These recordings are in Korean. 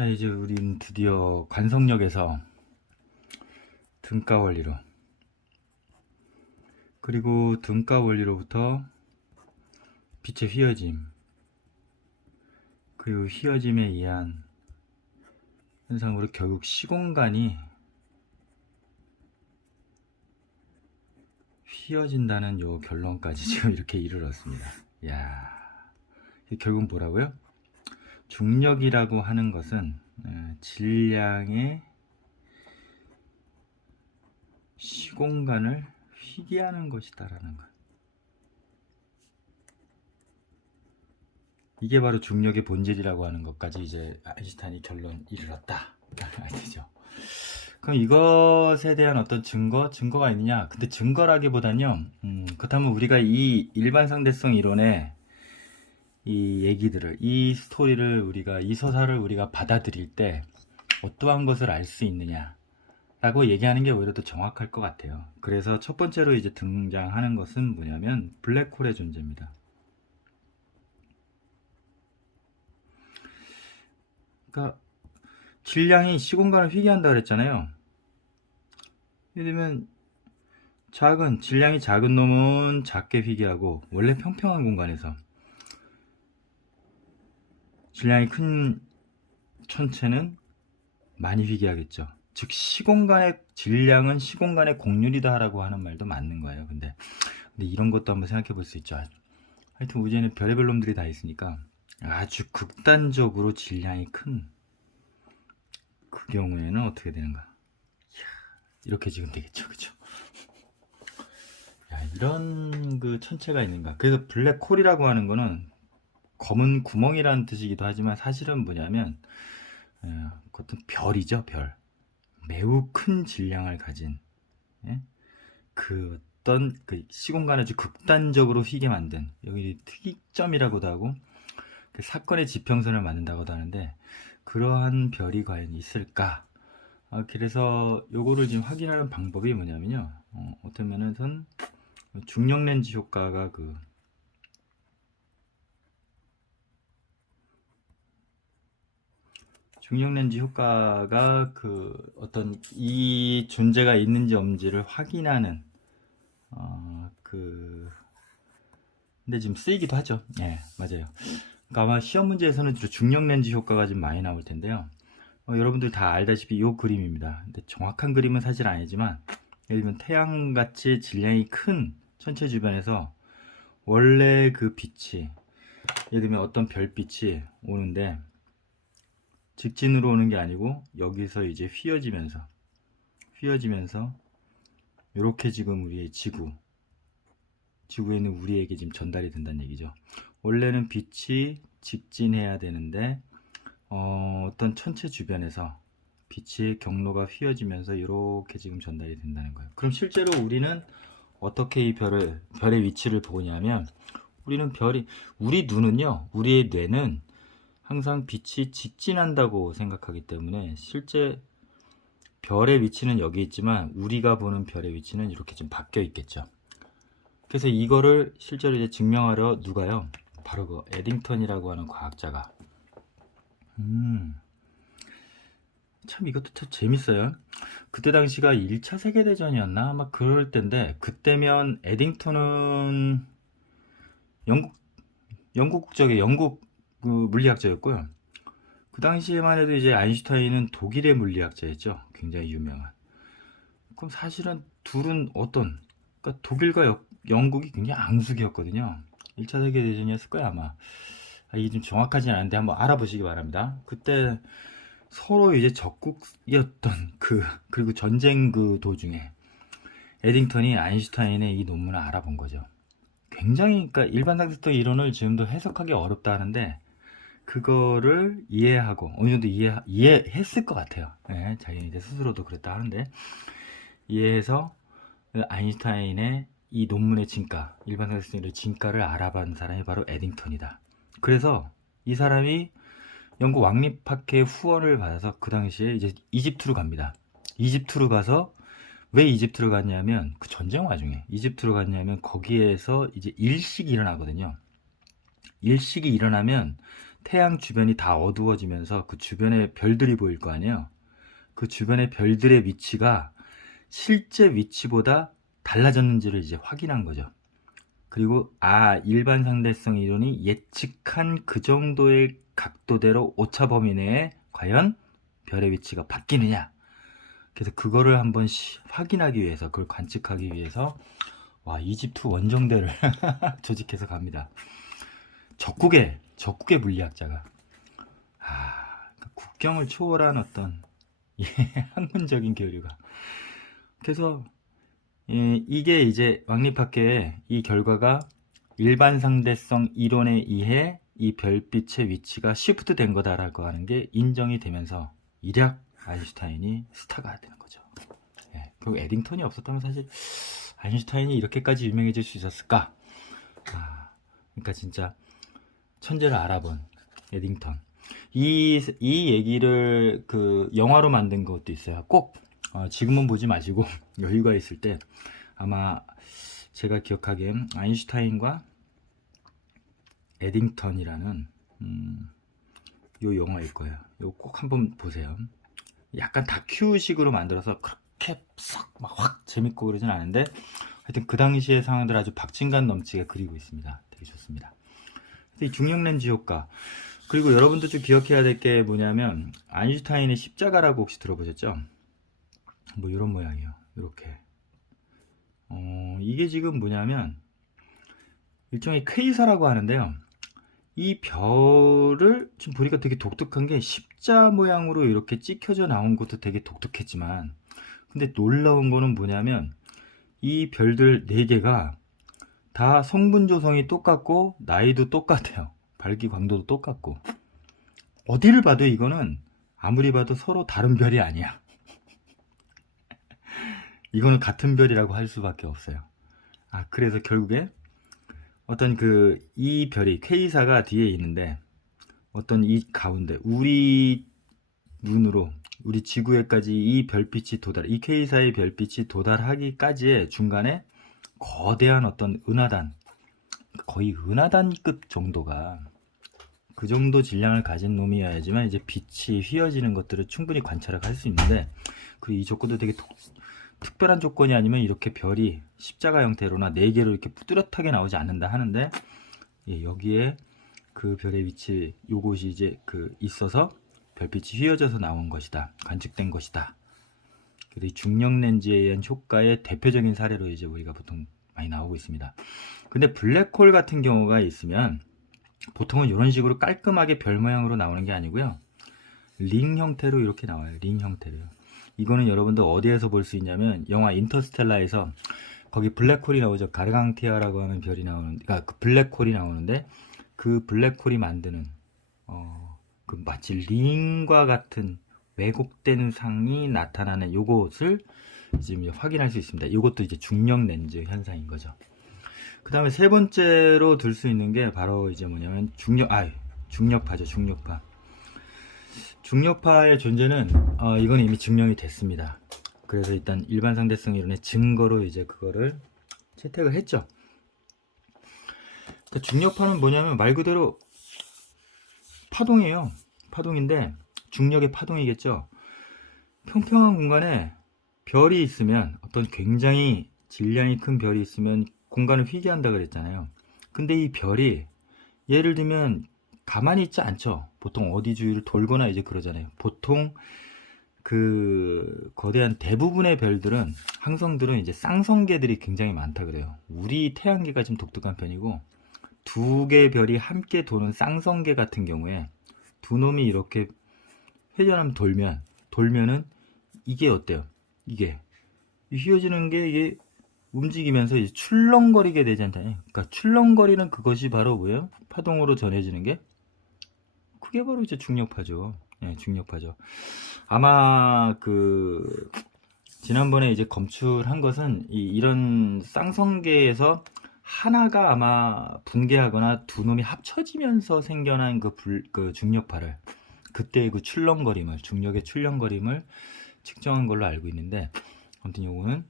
자, 이제 우린 드디어 관성역에서 등가 원리로, 그리고 등가 원리로부터 빛의 휘어짐, 그리고 휘어짐에 의한 현상으로 결국 시공간이 휘어진다는 요 결론까지 지금 이렇게 이르렀습니다. 야, 결국 뭐라고요? 중력이라고 하는 것은 질량의 시공간을 휘게 하는 것이다라는 것. 이게 바로 중력의 본질이라고 하는 것까지 이제 아인슈타인이 결론 이르렀다. 아시죠? 그럼 이것에 대한 어떤 증거가 있느냐? 근데 증거라기보다는요, 그렇다면 우리가 이 일반 상대성 이론의 이 얘기들을, 이 스토리를 이 서사를 우리가 받아들일 때 어떠한 것을 알 수 있느냐? 라고 얘기하는 게 오히려 더 정확할 것 같아요. 그래서 첫 번째로 이제 등장하는 것은 뭐냐면 블랙홀의 존재입니다. 그러니까 질량이 시공간을 휘게 한다 그랬잖아요. 예를 들면 질량이 작은 놈은 작게 휘게 하고, 원래 평평한 공간에서 질량이 큰 천체는 많이 휘게 하겠죠. 즉 질량은 시공간의 곡률이다 라고 하는 말도 맞는 거예요. 근데 이런 것도 한번 생각해 볼 수 있죠. 하여튼 우주에는 별의별 놈들이 다 있으니까 아주 극단적으로 질량이 큰 그 경우에는 어떻게 되는가? 이렇게 지금 되겠죠, 그죠? 이런 그 천체가 있는가? 그래서 블랙홀이라고 하는 거는 검은 구멍이라는 뜻이기도 하지만 사실은 뭐냐면 어떤 별이죠, 별. 매우 큰 질량을 가진 그 어떤 그 시공간을 아주 극단적으로 휘게 만든, 여기 특이점이라고도 하고 그 사건의 지평선을 만든다고도 하는데, 그러한 별이 과연 있을까? 그래서 요거를 지금 확인하는 방법이 뭐냐면요, 어떤 면에선 중력 렌즈 효과가 어떤 이 존재가 있는지 없는지를 확인하는 근데 지금 쓰이기도 하죠. 예, 맞아요. 그러니까 아마 시험 문제에서는 중력 렌즈 효과가 좀 많이 나올 텐데요. 여러분들 다 알다시피 이 그림입니다. 근데 정확한 그림은 사실 아니지만, 예를 들면 태양같이 질량이 큰 천체 주변에서 원래 그 빛이, 예를 들면 어떤 별빛이 오는데 직진으로 오는 게 아니고 여기서 이제 휘어지면서 이렇게 지금 우리의 지구에 있는 우리에게 지금 전달이 된다는 얘기죠. 원래는 빛이 직진해야 되는데 어떤 천체 주변에서 빛의 경로가 휘어지면서 이렇게 지금 전달이 된다는 거예요. 그럼 실제로 우리는 어떻게 이 별의 위치를 보냐면, 우리 눈은요, 우리의 뇌는 항상 빛이 직진한다고 생각하기 때문에 실제 별의 위치는 여기 있지만 우리가 보는 별의 위치는 이렇게 좀 바뀌어 있겠죠. 그래서 이거를 실제로 이제 증명하려 누가요? 바로 그 에딩턴이라고 하는 과학자가. 참 이것도 참 재밌어요. 그때 당시가 1차 세계대전이었나? 아마 그럴 때인데, 그때면 에딩턴은 영국 국적의 영국 그 물리학자였고요. 그 당시에만 해도 이제 아인슈타인은 독일의 물리학자였죠. 굉장히 유명한. 그럼 사실은 둘은 그러니까 독일과 영국이 굉장히 앙숙이었거든요. 1차 세계대전이었을 거야, 아마. 이게 좀 정확하진 않은데 한번 알아보시기 바랍니다. 그때 서로 이제 적국이었던 그리고 전쟁 도중에 에딩턴이 아인슈타인의 이 논문을 알아본 거죠. 굉장히, 그러니까 일반 상대성 이론을 지금도 해석하기 어렵다 하는데, 그거를 이해하고 어느 정도 이해했을 것 같아요. 네, 자기는 이제 스스로도 그랬다 하는데, 이해해서 아인슈타인의 이 논문의 일반 상대성의 진가를 알아본 사람이 바로 에딩턴이다. 그래서 이 사람이 영국 왕립학회 후원을 받아서 그 당시에 이제 이집트로 갑니다. 이집트로 가서, 왜 이집트로 갔냐면 그 전쟁 와중에 이집트로 갔냐면 거기에서 이제 일식이 일어나거든요. 일식이 일어나면 태양 주변이 다 어두워지면서 그 주변에 별들이 보일 거 아니에요. 그 주변의 별들의 위치가 실제 위치보다 달라졌는지를 이제 확인한 거죠. 그리고 일반 상대성 이론이 예측한 그 정도의 각도대로 오차 범위 내에 과연 별의 위치가 바뀌느냐. 그래서 그거를 한번 확인하기 위해서, 그걸 관측하기 위해서 이집트 원정대를 조직해서 갑니다. 적국의 물리학자가 그러니까 국경을 초월한 어떤 학문적인 교류가. 그래서 이게 이제 왕립학계의 이 결과가 일반 상대성 이론에 의해 이 별빛의 위치가 시프트 된 거다라고 하는 게 인정이 되면서 일약 아인슈타인이 스타가 되는 거죠. 결국 에딩턴이 없었다면 사실 아인슈타인이 이렇게까지 유명해질 수 있었을까? 그러니까 진짜 천재를 알아본 에딩턴. 이 얘기를 그 영화로 만든 것도 있어요. 꼭 지금은 보지 마시고 여유가 있을 때, 아마 제가 기억하기엔 아인슈타인과 에딩턴이라는 요 영화일 거예요. 요 꼭 한번 보세요. 약간 다큐식으로 만들어서 그렇게 확 재밌고 그러진 않은데, 하여튼 그 당시의 상황들 아주 박진감 넘치게 그리고 있습니다. 되게 좋습니다. 이 중력 렌즈 효과, 그리고 여러분도 좀 기억해야 될 게 뭐냐면, 아인슈타인의 십자가라고 혹시 들어보셨죠? 뭐 이런 모양이에요. 이렇게 이게 지금 뭐냐면 일종의 퀘이사라고 하는데요. 이 별을 지금 보니까 되게 독특한 게, 십자 모양으로 이렇게 찍혀져 나온 것도 되게 독특했지만, 근데 놀라운 거는 뭐냐면 이 별들 4개가 다 성분 조성이 똑같고 나이도 똑같아요. 밝기 광도도 똑같고, 어디를 봐도 이거는 아무리 봐도 서로 다른 별이 아니야. 이거는 같은 별이라고 할 수밖에 없어요. 그래서 결국에 어떤 이 별이 퀘이사가 뒤에 있는데, 어떤 이 가운데 우리 눈으로 우리 지구에까지 이 별빛이 이 퀘이사의 별빛이 도달하기까지의 중간에 거대한 어떤 은하단, 거의 은하단급 정도가, 그 정도 질량을 가진 놈이어야지만 이제 빛이 휘어지는 것들을 충분히 관찰을 할 수 있는데, 그리고 이 조건도 되게 특별한 조건이 아니면 이렇게 별이 십자가 형태로나 4개로 이렇게 뚜렷하게 나오지 않는다 하는데, 여기에 그 별의 위치, 요것이 이제 있어서 별빛이 휘어져서 나온 것이다, 관측된 것이다. 그래서 이 중력 렌즈에 의한 효과의 대표적인 사례로 이제 우리가 보통 많이 나오고 있습니다. 근데 블랙홀 같은 경우가 있으면 보통은 이런 식으로 깔끔하게 별 모양으로 나오는 게 아니고요, 링 형태로 이렇게 나와요. 링 형태로요. 이거는 여러분들 어디에서 볼 수 있냐면, 영화 인터스텔라에서 거기 블랙홀이 나오죠. 가르강티아라고 하는 별이 그러니까 그 블랙홀이 나오는데, 그 블랙홀이 만드는 마치 링과 같은 왜곡된 상이 나타나는 요것을 지금 확인할 수 있습니다. 이것도 이제 중력 렌즈 현상인 거죠. 그 다음에 세 번째로 들 수 있는 게 바로 이제 뭐냐면 중력파죠. 중력파의 존재는 이건 이미 증명이 됐습니다. 그래서 일단 일반 상대성 이론의 증거로 이제 그거를 채택을 했죠. 그러니까 중력파는 뭐냐면 말 그대로 파동이에요. 파동인데 중력의 파동이겠죠. 평평한 공간에 별이 있으면, 어떤 굉장히 질량이 큰 별이 있으면 공간을 휘게 한다 그랬잖아요. 근데 이 별이 예를 들면 가만히 있지 않죠. 보통 어디 주위를 돌거나 이제 그러잖아요. 보통 그 거대한 대부분의 별들은, 항성들은 이제 쌍성계들이 굉장히 많다 그래요. 우리 태양계가 좀 독특한 편이고, 2개의 별이 함께 도는 쌍성계 같은 경우에 두 놈이 이렇게 회전하면 돌면은 이게 어때요? 이게 휘어지는 게 이게 움직이면서 이제 출렁거리게 되잖아요. 그러니까 출렁거리는 그것이 바로 뭐예요? 파동으로 전해지는 게, 그게 바로 이제 중력파죠. 중력파죠. 아마 지난번에 이제 검출한 것은 이런 쌍성계에서 하나가 아마 붕괴하거나 두 놈이 합쳐지면서 생겨난 그 중력파를, 그때의 그 중력의 출렁거림을 측정한 걸로 알고 있는데, 아무튼 요거는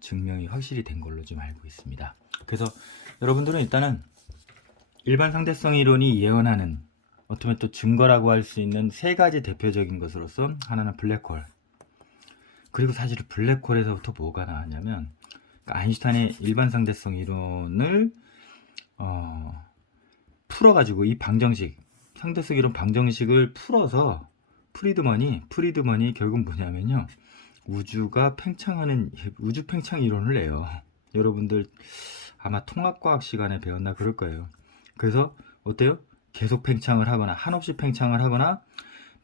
증명이 확실히 된 걸로 좀 알고 있습니다. 그래서 여러분들은 일단은 일반 상대성 이론이 예언하는 어떻게 보면 또 증거라고 할 수 있는 세 가지 대표적인 것으로서 하나는 블랙홀. 그리고 사실 블랙홀에서부터 뭐가 나왔냐면 그러니까 아인슈타인의 일반 상대성 이론을 풀어가지고 이 방정식 상대성 이론 방정식을 풀어서 프리드먼이 결국 뭐냐면요, 우주가 팽창하는 우주 팽창 이론을 내요. 여러분들 아마 통합과학 시간에 배웠나 그럴 거예요. 그래서 어때요? 계속 팽창을 하거나 한없이 팽창을 하거나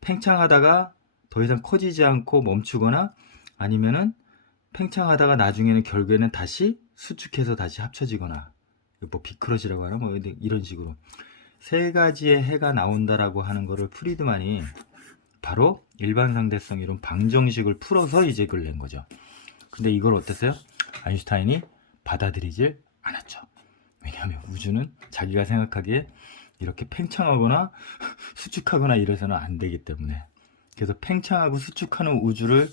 팽창하다가 더 이상 커지지 않고 멈추거나 아니면은 팽창하다가 나중에는 결국에는 다시 수축해서 다시 합쳐지거나 뭐 비크러시라고 하나 뭐 이런 식으로 세 가지의 해가 나온다라고 하는 거를 프리드만이 바로 일반 상대성 이론 방정식을 풀어서 이제 그걸 낸 거죠. 근데 이걸 어땠어요? 아인슈타인이 받아들이질 않았죠. 왜냐하면 우주는 자기가 생각하기에 이렇게 팽창하거나 수축하거나 이래서는 안 되기 때문에. 그래서 팽창하고 수축하는 우주를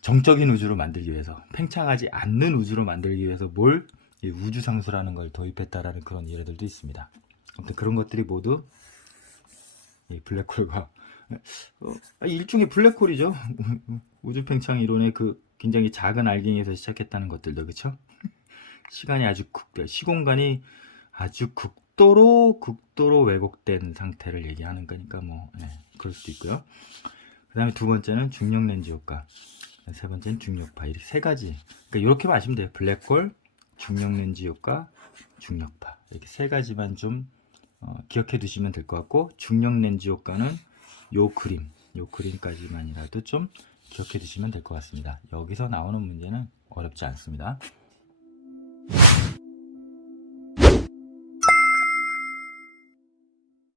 정적인 우주로 만들기 위해서, 팽창하지 않는 우주로 만들기 위해서 이 우주상수라는 걸 도입했다라는 그런 예들도 있습니다. 아무튼 그런 것들이 모두 이 블랙홀과 일종의 블랙홀이죠. 우주 팽창 이론의 그 굉장히 작은 알갱이에서 시작했다는 것들도, 그렇죠? 시공간이 아주 극도로 왜곡된 상태를 얘기하는 거니까 뭐 그럴 수도 있고요. 그 다음에 두 번째는 중력 렌즈 효과, 세 번째는 중력파. 이렇게 세 가지. 그러니까 이렇게 마시면 돼요. 블랙홀, 중력 렌즈 효과, 중력파. 이렇게 세 가지만 좀 기억해 두시면 될 것 같고, 중력 렌즈 효과는 요 그림까지만이라도 좀 기억해 두시면 될 것 같습니다. 여기서 나오는 문제는 어렵지 않습니다.